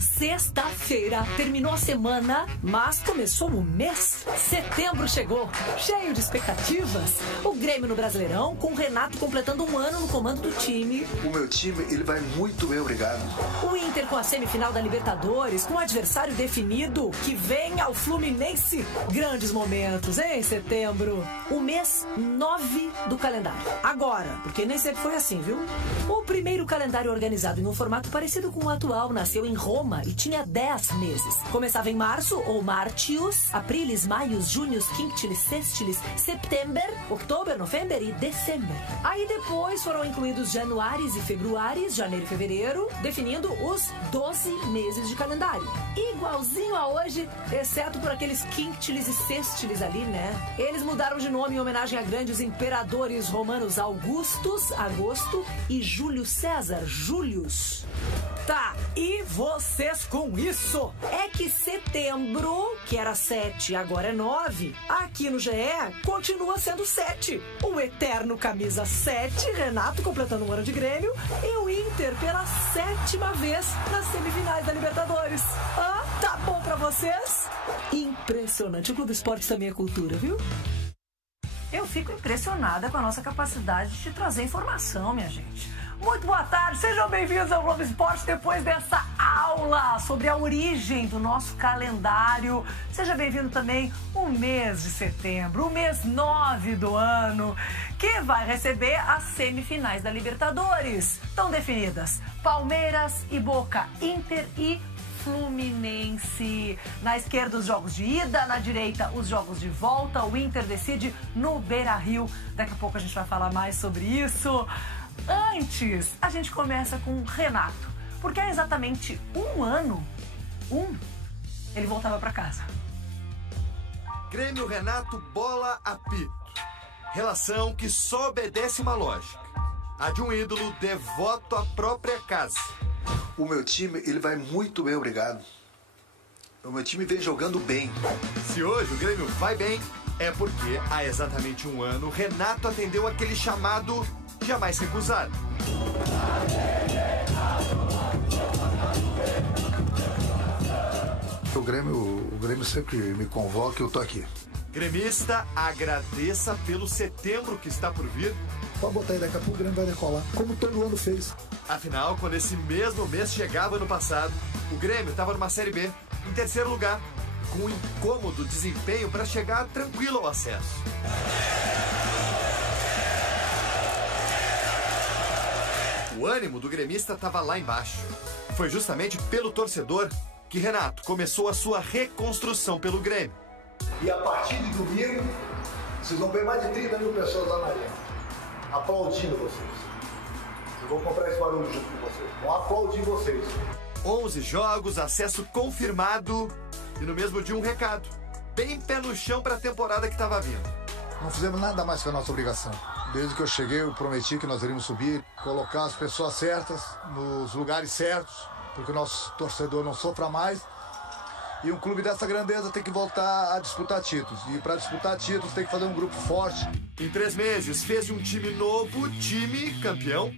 Sexta-feira terminou a semana, mas começou o mês. Setembro chegou, cheio de expectativas. O Grêmio no Brasileirão, com o Renato completando um ano no comando do time. O meu time, ele vai muito bem, obrigado. O Inter com a semifinal da Libertadores, com o adversário definido, que vem ao Fluminense. Grandes momentos, hein, setembro? O mês 9 do calendário. Agora, porque nem sempre foi assim, viu? O primeiro calendário organizado em um formato parecido com o atual nasceu em Roma e tinha 10 meses. Começava em março, ou Martius, aprilis, maius, június, quinctilis, sextilis, september, outubro, novembro e dezembro. Aí depois foram incluídos januários e februários, janeiro e fevereiro, definindo os 12 meses de calendário. Igualzinho a hoje, exceto por aqueles quinctilis e sextilis ali, né? Eles mudaram de nome em homenagem a grandes imperadores romanos Augustus, Agosto, e Júlio César, Július. Tá, e vocês com isso? É que setembro, que era 7 e agora é 9, aqui no GE continua sendo 7. O eterno camisa 7, Renato completando um ano de Grêmio, e o Inter pela 7ª vez nas semifinais da Libertadores. Ah, tá bom pra vocês? Impressionante. O Clube Esporte também é cultura, viu? Eu fico impressionada com a nossa capacidade de trazer informação, minha gente. Muito boa tarde, sejam bem-vindos ao Globo Esporte depois dessa aula sobre a origem do nosso calendário. Seja bem-vindo também o mês de setembro, o mês 9 do ano, que vai receber as semifinais da Libertadores. Estão definidas Palmeiras e Boca, Inter e Fluminense. Na esquerda os jogos de ida, na direita os jogos de volta. O Inter decide no Beira-Rio. Daqui a pouco a gente vai falar mais sobre isso. Antes, a gente começa com o Renato, porque há exatamente um ano, ele voltava para casa. Grêmio Renato bola apito. Relação que só obedece uma lógica. A de um ídolo devoto à própria casa. O meu time, ele vai muito bem, obrigado. O meu time vem jogando bem. Se hoje o Grêmio vai bem, é porque há exatamente um ano Renato atendeu aquele chamado jamais recusado. O Grêmio sempre me convoca e eu tô aqui. Gremista, agradeça pelo setembro que está por vir. Pode botar aí, daqui a pouco o Grêmio vai decolar, como todo ano fez. Afinal, quando esse mesmo mês chegava no passado, o Grêmio estava numa Série B, em terceiro lugar, com um incômodo desempenho para chegar tranquilo ao acesso. O ânimo do gremista estava lá embaixo. Foi justamente pelo torcedor que Renato começou a sua reconstrução pelo Grêmio. E a partir de domingo, vocês vão ver mais de 30 mil pessoas lá na arena, aplaudindo vocês. Eu vou comprar esse barulho junto com vocês. Vão aplaudir vocês. 11 jogos, acesso confirmado e no mesmo dia um recado. Bem pé no chão para a temporada que estava vindo. Não fizemos nada mais que a nossa obrigação. Desde que eu cheguei, eu prometi que nós iríamos subir, colocar as pessoas certas, nos lugares certos, porque o nosso torcedor não sofra mais. E um clube dessa grandeza tem que voltar a disputar títulos. E para disputar títulos tem que fazer um grupo forte. Em 3 meses, fez de um time novo, time campeão.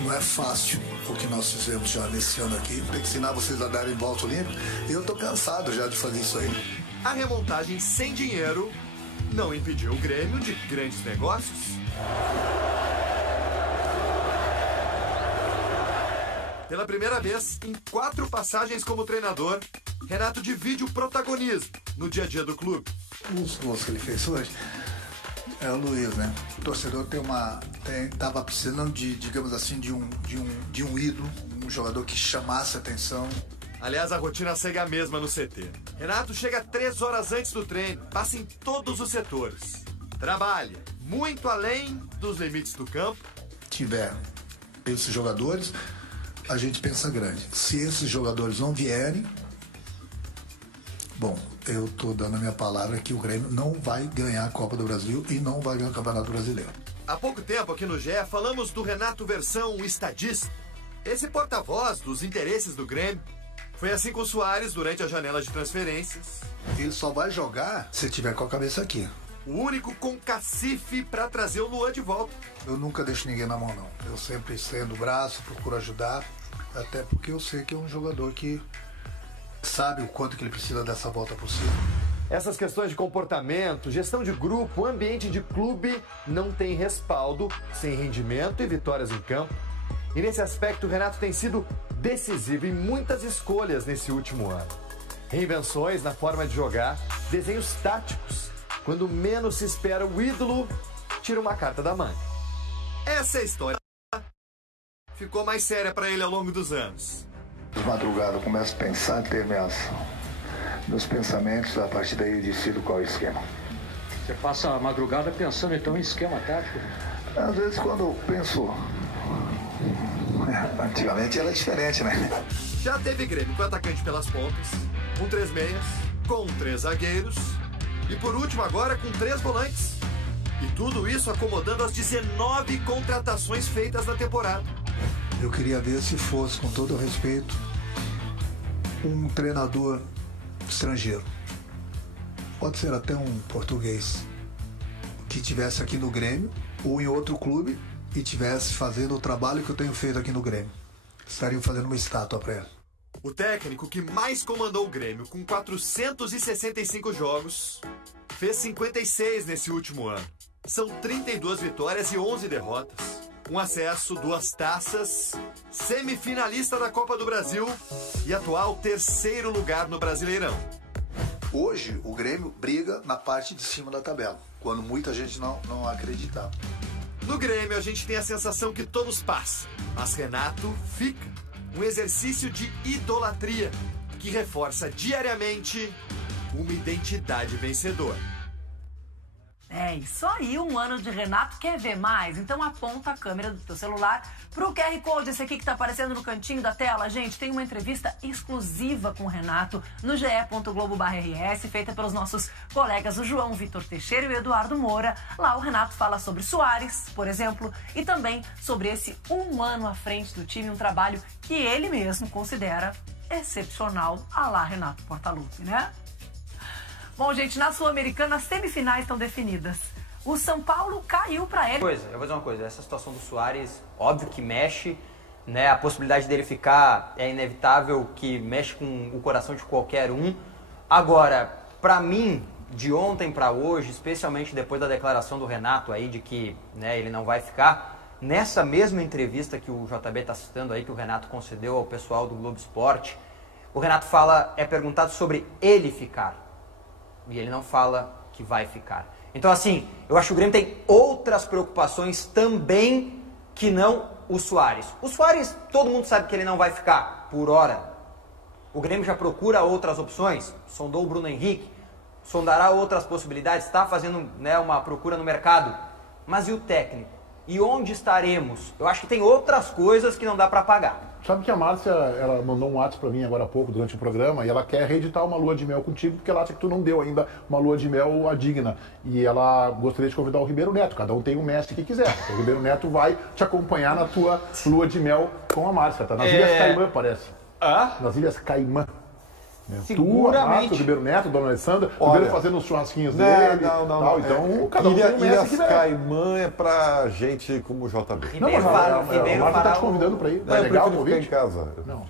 Não é fácil o que nós fizemos já nesse ano aqui. Tem que ensinar vocês a darem volta olímpica. E eu tô cansado já de fazer isso aí. A remontagem sem dinheiro não impediu o Grêmio de grandes negócios. Pela primeira vez, em 4 passagens como treinador, Renato divide o protagonismo no dia a dia do clube. Os gols que ele fez hoje é o Luiz, né? O torcedor tava precisando digamos assim, de um ídolo, um jogador que chamasse a atenção. Aliás, a rotina segue a mesma no CT. Renato chega 3 horas antes do treino, passa em todos os setores. Trabalha muito além dos limites do campo. Tiver esses jogadores, a gente pensa grande. Se esses jogadores não vierem, bom, eu tô dando a minha palavra que o Grêmio não vai ganhar a Copa do Brasil e não vai ganhar o Campeonato Brasileiro. Há pouco tempo aqui no GE falamos do Renato versão estadista, esse porta-voz dos interesses do Grêmio. Foi assim com o Soares durante a janela de transferências. Ele só vai jogar se tiver com a cabeça aqui. O único com cacife para trazer o Luan de volta. Eu nunca deixo ninguém na mão, não. Eu sempre estendo o braço, procuro ajudar, até porque eu sei que é um jogador que sabe o quanto que ele precisa dessa volta por cima. Essas questões de comportamento, gestão de grupo, ambiente de clube não tem respaldo sem rendimento e vitórias em campo. E nesse aspecto o Renato tem sido decisivo em muitas escolhas nesse último ano. Reinvenções na forma de jogar, desenhos táticos. Quando menos se espera, o ídolo tira uma carta da manga. Essa história ficou mais séria para ele ao longo dos anos. De madrugada eu começo a pensar, ter meus pensamentos, a partir daí eu decido qual é o esquema. Você passa a madrugada pensando então em esquema tático? Às vezes quando eu penso... Antigamente era diferente, né? Já teve Grêmio com atacante pelas pontas, com 3 meias, com 3 zagueiros e por último agora com 3 volantes. E tudo isso acomodando as 19 contratações feitas na temporada. Eu queria ver se fosse, com todo o respeito, um treinador estrangeiro. Pode ser até um português que estivesse aqui no Grêmio ou em outro clube e estivesse fazendo o trabalho que eu tenho feito aqui no Grêmio. Estariam fazendo uma estátua para ele. O técnico que mais comandou o Grêmio com 465 jogos fez 56 nesse último ano. São 32 vitórias e 11 derrotas. Um acesso, 2 taças, semifinalista da Copa do Brasil e atual 3º lugar no Brasileirão. Hoje o Grêmio briga na parte de cima da tabela, quando muita gente não acreditava. No Grêmio a gente tem a sensação que todos passam, mas Renato fica. Um exercício de idolatria que reforça diariamente uma identidade vencedora. É isso aí, um ano de Renato. Quer ver mais? Então aponta a câmera do teu celular pro QR Code, esse aqui que tá aparecendo no cantinho da tela. Gente, tem uma entrevista exclusiva com o Renato no ge.globo.rs, feita pelos nossos colegas o João Vitor Teixeira e o Eduardo Moura. Lá o Renato fala sobre Soares, por exemplo, e também sobre esse um ano à frente do time, um trabalho que ele mesmo considera excepcional, à lá Renato Portaluppi, né? Bom, gente, na Sul-Americana as semifinais estão definidas. O São Paulo caiu para ele. Eu vou dizer uma coisa, essa situação do Soares, óbvio que mexe, né? A possibilidade dele ficar é inevitável, que mexe com o coração de qualquer um. Agora, para mim, de ontem para hoje, especialmente depois da declaração do Renato aí de que, né, ele não vai ficar, nessa mesma entrevista que o JB está citando aí, que o Renato concedeu ao pessoal do Globo Esporte, o Renato é perguntado sobre ele ficar. E ele não fala que vai ficar. Então, assim, eu acho que o Grêmio tem outras preocupações também que não o Soares. O Soares, todo mundo sabe que ele não vai ficar por hora. O Grêmio já procura outras opções, sondou o Bruno Henrique, sondará outras possibilidades, está fazendo, né, uma procura no mercado. Mas e o técnico? E onde estaremos? Eu acho que tem outras coisas que não dá para pagar. Sabe que a Márcia, ela mandou um WhatsApp pra mim agora há pouco, durante o programa, e ela quer reeditar uma lua de mel contigo, porque ela acha que tu não deu ainda uma lua de mel digna. E ela gostaria de convidar o Ribeiro Neto, cada um tem um mestre que quiser. O Ribeiro Neto vai te acompanhar na tua lua de mel com a Márcia, tá? Nas Ilhas Caimã, parece. Nas Ilhas Caimã. Seguramente. Tu, a Márcia, o Ribeiro Neto, a Dona Alessandra, o Ribeiro fazendo os churrasquinhos dele. Não. Então, cada um tem um mestre que Ilhas Caimã é pra gente como o JB. Não, mas a Márcia tá te convidando pra ir. É legal o convite? Em casa. Não.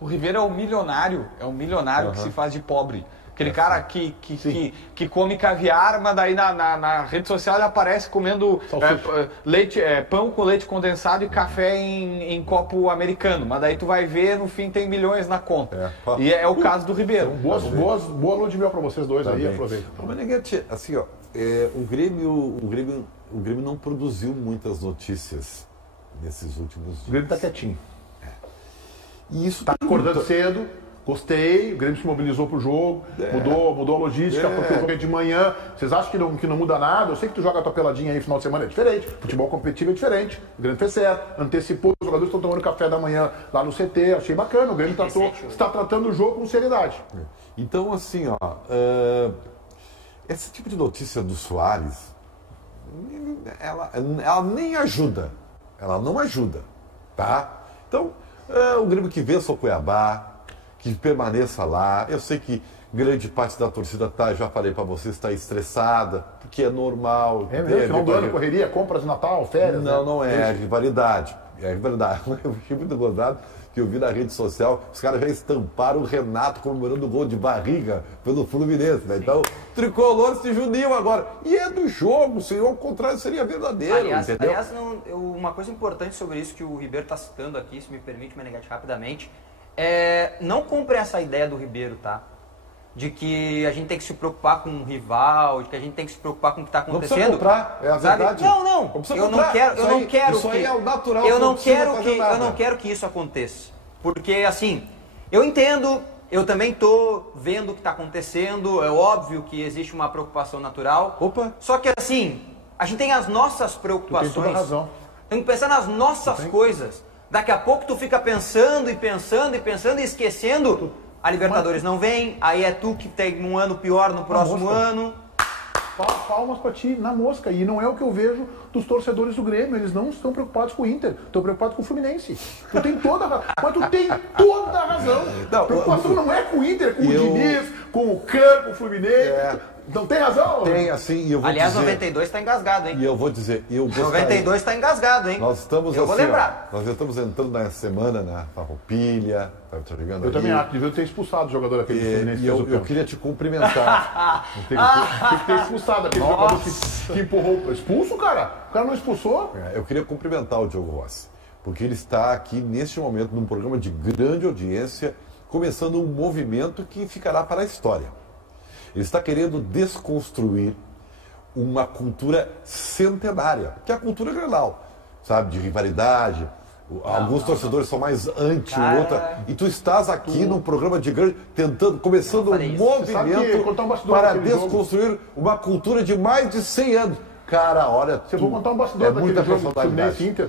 O Ribeiro é o milionário que se faz de pobre. Aquele cara que come caviar, mas daí na rede social ele aparece comendo pão com leite condensado e café em copo americano. Mas daí tu vai ver, no fim tem milhões na conta. E é o caso do Ribeiro. Então, boa lua de mel pra vocês dois aí, aproveita. Mas assim, ó, o Grêmio não produziu muitas notícias nesses últimos dias. O Grêmio tá quietinho. E isso tá acordando cedo. Gostei, o Grêmio se mobilizou pro jogo, mudou a logística, porque eu joguei de manhã. Vocês acham que não muda nada? Eu sei que tu joga a tua peladinha aí no final de semana, é diferente. Futebol competitivo é diferente. O Grêmio fez certo, antecipou, os jogadores estão tomando café da manhã lá no CT, achei bacana. O Grêmio está tratando o jogo com seriedade. Então, assim, ó, esse tipo de notícia do Soares, ela nem ajuda. Ela não ajuda, tá? Então, o Grêmio que vença o Cuiabá, que permaneça lá. Eu sei que grande parte da torcida já falei para vocês, está estressada, porque é normal. É mesmo? Final do ano, correria, compras de Natal, férias? Não é rivalidade. É rivalidade. Eu fiquei muito gozado que que eu vi na rede social, os caras já estamparam o Renato comemorando o gol de barriga pelo Fluminense, né? Então, o tricolor se uniu agora. E é do jogo, se ao contrário seria verdadeiro, entendeu? Aliás, uma coisa importante sobre isso que o Ribeiro está citando aqui, se me permite, Meneghetti, rapidamente, não comprem essa ideia do Ribeiro, tá? De que a gente tem que se preocupar com um rival, de que a gente tem que se preocupar com o que está acontecendo. Não precisa comprar, é a verdade. Não, eu não quero isso aí é o natural, eu não quero que isso aconteça. Porque, assim, eu entendo, eu também estou vendo o que está acontecendo, é óbvio que existe uma preocupação natural. Opa! Só que, assim, a gente tem as nossas preocupações. Tu tem toda a razão. Tem que pensar nas nossas coisas. Daqui a pouco tu fica pensando e esquecendo. A Libertadores não vem, aí é tu que tem um ano pior no próximo ano. Palmas pra ti, na mosca. E não é o que eu vejo dos torcedores do Grêmio. Eles não estão preocupados com o Inter, estão preocupados com o Fluminense. Tu tem toda a razão. Mas tu tem toda a razão. A preocupação não é com o Inter, com o Diniz, com o Cano, com o Fluminense. Não tem razão? Tem, assim, e eu vou Aliás, dizer... 92 está engasgado, hein? E eu vou dizer, eu gostaria... 92 está engasgado, hein? Nós estamos eu vou assim, lembrar. Nós já estamos entrando na semana na Farroupilha, tá jogando eu também acho, devia ter expulsado o jogador aquele do Fluminense. E eu queria te cumprimentar. Tem que ter expulsado aquele jogador que empurrou. Expulso, cara? O cara não expulsou? Eu queria cumprimentar o Diogo Rossi, porque ele está aqui, neste momento, num programa de grande audiência, começando um movimento que ficará para a história. Ele está querendo desconstruir uma cultura centenária, que é a cultura Grenal, sabe? De rivalidade. Alguns torcedores são mais anti o outro. E tu estás aqui num programa de grande, começando um movimento para desconstruir uma cultura de mais de 100 anos. Cara, olha, se eu vou contar um bastidor daquele muita jogo do Fluminense Inter,